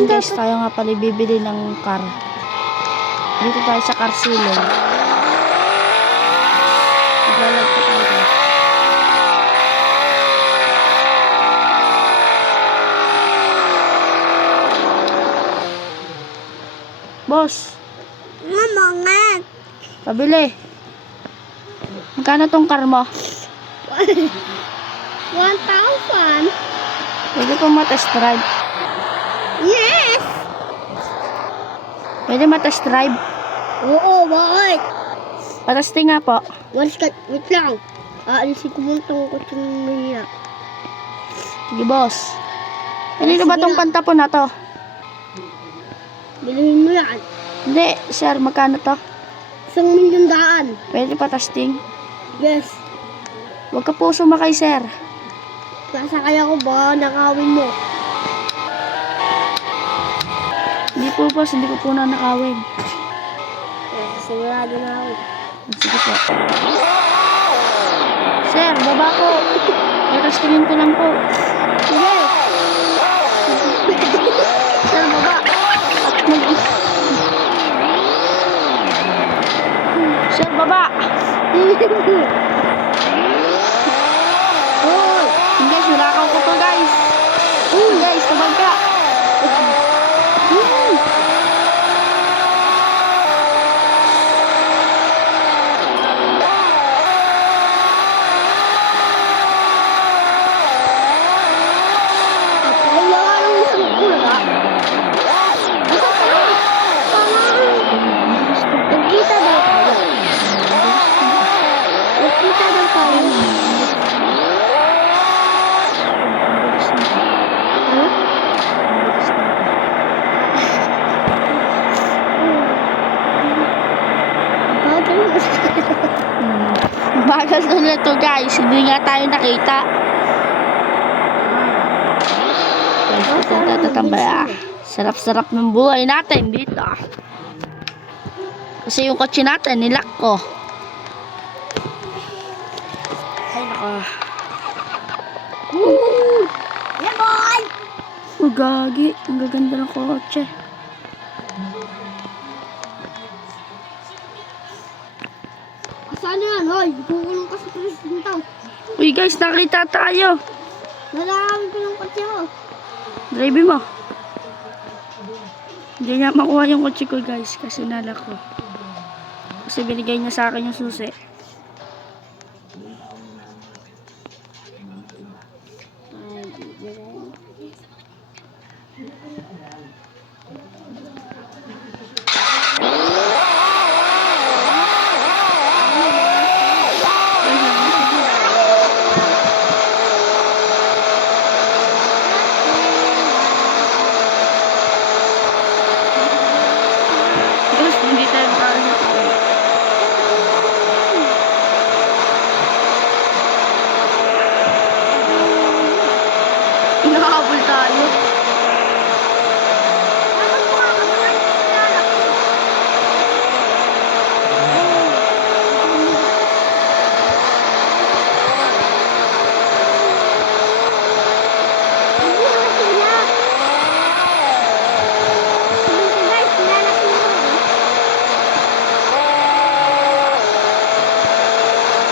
ayun guys, tayo nga pala bibili ng car. Dito tayo sa car selling. Maglalag pa tayo guys. Boss, Mamangat. pabili. Magkano tong car mo? 1,000. Pwede po matest drive. Yes. Pwede matest drive. Oo, bakit? Patesting nga po. Wait lang. Aalisin ko muna itong kutsing mahirap. Sige boss. Kanino ba Sige tong na. pantapon na to? Bilhin mo yan. Hindi, sir, magkano to? 1,000,000. Pwede patesting. Yes. Huwag ka po sumakay, sir. Sasakay ako, baka nakawin mo. Hindi po boss, hindi ko po nanakawin. Sigurado na ako. Sige po. Sir, baba po. Patestingin ko lang po. Sige. Sir, baba. Sir, baba. Oh, Guys, nilakaw ko to guys. Guys, tabag ka. kailangan ng isang pula. Nagkita daw tayo. Nagkita daw tayo. Ha? Bagal ulit to guys. Hindi nga tayo nakita. Guys, tatambay ah. Sarap-sarap ng buhay natin dito. Kasi yung kotse natin, nilak ko. Ay, naka. Yeah, boy! Oh, gagi. Ang gaganda ng kotse. Saan yan, hoy? Kukulong ka sa presinto. Uy guys, nakita tayo. Nalaman ko ng kotse mo. Drive mo. Hindi niya makuha yung kotse ko guys. Kasi nalak ko. Kasi binigay niya sa akin yung susi. Guys, hindi tayo makakasya ko. Inahabol tayo.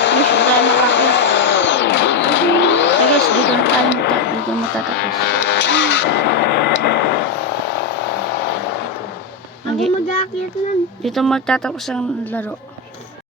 Guys, hindi tayo makakasya. So guys, dito na tayo dito matatapos. Ako mag-aakyat nun. Dito magtatapos ang laro.